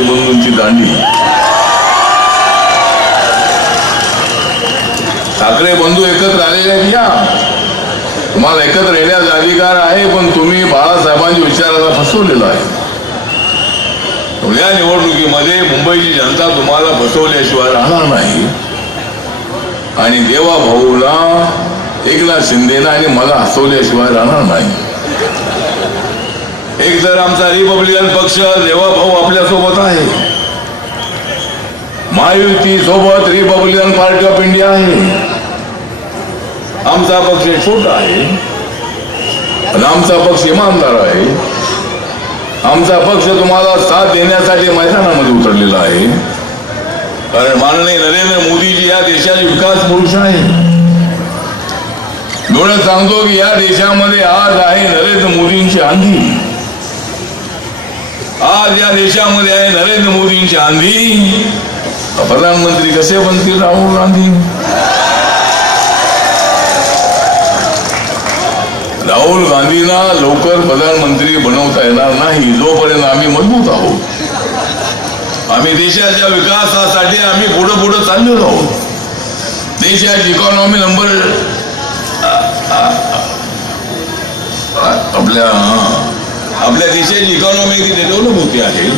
बंधूंची दांडी. ठाकरे बंधू एकत्र आलेले आहेत. या तुम्हाला एकत्र येण्याचा अधिकार आहे, पण तुम्ही बाळासाहेबांच्या विचाराला फसवलेला आहे. या निवडणुकीमध्ये मुंबईची जनता तुम्हाला फसवल्याशिवाय राहणार नाही. आणि देवा भाऊला एकनाथ शिंदेना आणि मला हसवल्याशिवाय राहणार नाही. एक तर आमचा रिपब्लिकन पक्ष देवा भाऊ आपल्या सोबत आहे, महायुती सोबत रिपब्लिकन पार्टी ऑफ इंडिया आहे. आमचा पक्ष छोटा आहे, पण आमचा पक्ष इमानदार आहे. आमचा पक्ष तुम्हाला साथ देण्यासाठी मैदानामध्ये उतरलेला आहे. कारण माननीय नरेंद्र मोदीजी या देशाचे विकास पुरुष आहे. एवढं सांगतो की या देशामध्ये आज आहे नरेंद्र मोदींची आंधी. आज या देशामध्ये आहे नरेंद्र मोदींची आंधी. प्रधानमंत्री कसे बनतील राहुल गांधी? राहुल गांधींना लवकर प्रधानमंत्री बनवता येणार नाही जोपर्यंत आम्ही मजबूत आहोत. आम्ही देशाच्या विकासासाठी आम्ही पुढे पुढे चाललेलो आहोत. देशाची इकॉनॉमी नंबर आपल्या देशाची इकॉनॉमी किती डेव्हलप होती आहे.